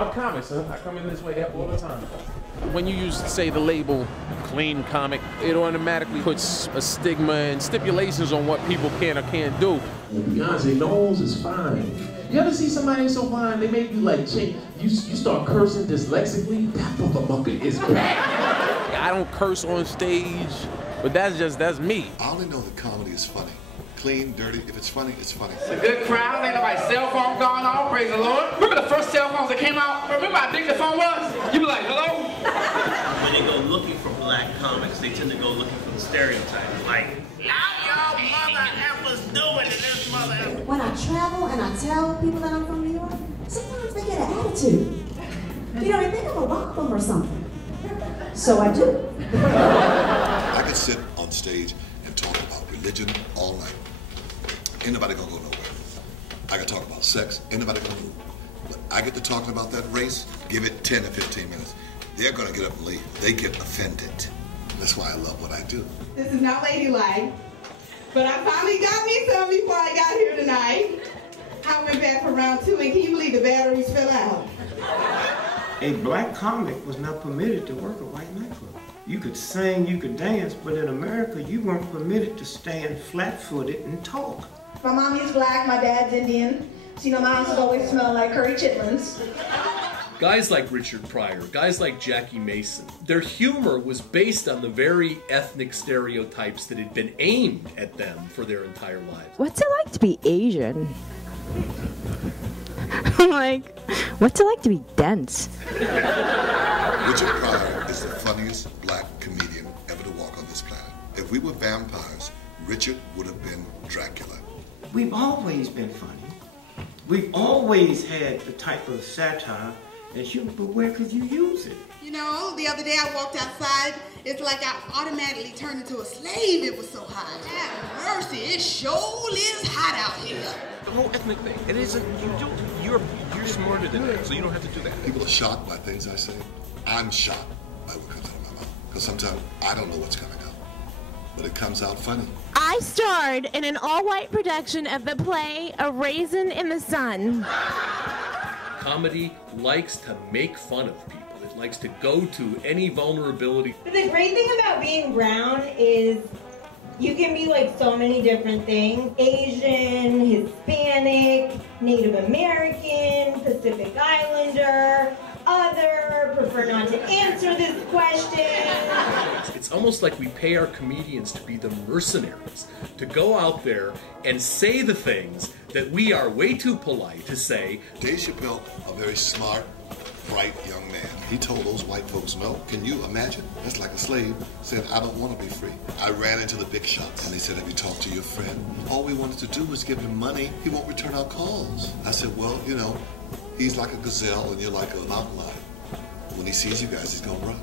I'm comics, huh? I come in this way all the time. When you use, say, the label clean comic, it automatically puts a stigma and stipulations on what people can or can't do. Beyonce Knowles is fine. You ever see somebody so fine, they make you like change, you start cursing dyslexically? That motherfucker is bad. I don't curse on stage, but that's me. I only know that comedy is funny. Clean, dirty, if it's funny, it's funny. It's a good crowd, ain't nobody's cell phone going off, praise the Lord. Remember the first cell phones that came out? Remember how big the phone was? You be like, hello? When they go looking for black comics, they tend to go looking for the stereotypes, like, how y'all mother effers doing in this mother effer? When I travel and I tell people that I'm from New York, sometimes they get an attitude. You know, they think I'm a rock them or something. So I do. I could sit on stage and talk about religion all night. Ain't nobody gonna go nowhere. I can talk about sex, ain't nobody gonna move. But I get to talking about that race, give it 10 or 15 minutes. They're gonna get up and leave. They get offended. That's why I love what I do. This is not ladylike, but I finally got me some before I got here tonight. I went back for round 2, and can you believe the batteries fell out? A black comic was not permitted to work a white nightclub. You could sing, you could dance, but in America, you weren't permitted to stand flat-footed and talk. My mommy's black, my dad's Indian. So, you know, my house has always smelled like curry chitlins. Guys like Richard Pryor, guys like Jackie Mason, their humor was based on the very ethnic stereotypes that had been aimed at them for their entire lives. What's it like to be Asian? Like, what's it like to be dense? Richard Pryor is the funniest black comedian ever to walk on this planet. If we were vampires, Richard would have been Dracula. We've always been funny. We've always had the type of satire and humor, but where could you use it? You know, the other day I walked outside, it's like I automatically turned into a slave. It was so hot. Have mercy, it sure is hot out here. The whole ethnic thing, it isn't, you're smarter than that, so you don't have to do that. People are shocked by things I say. I'm shocked by what comes out of my mouth. Because sometimes I don't know what's coming out. But it comes out funny. I starred in an all-white production of the play A Raisin in the Sun. Comedy likes to make fun of people. It likes to go to any vulnerability. But the great thing about being brown is you can be like so many different things. Asian, Hispanic, Native American, Pacific Islander, other, prefer not to answer this question. It's almost like we pay our comedians to be the mercenaries, to go out there and say the things that we are way too polite to say. Dave Chappelle, a very smart, bright young man. He told those white folks no. Can you imagine? That's like a slave said, I don't want to be free. I ran into the big shots and they said, have you talked to your friend? All we wanted to do was give him money. He won't return our calls. I said, well, you know, he's like a gazelle and you're like a mountain lion. When he sees you guys, he's gonna run.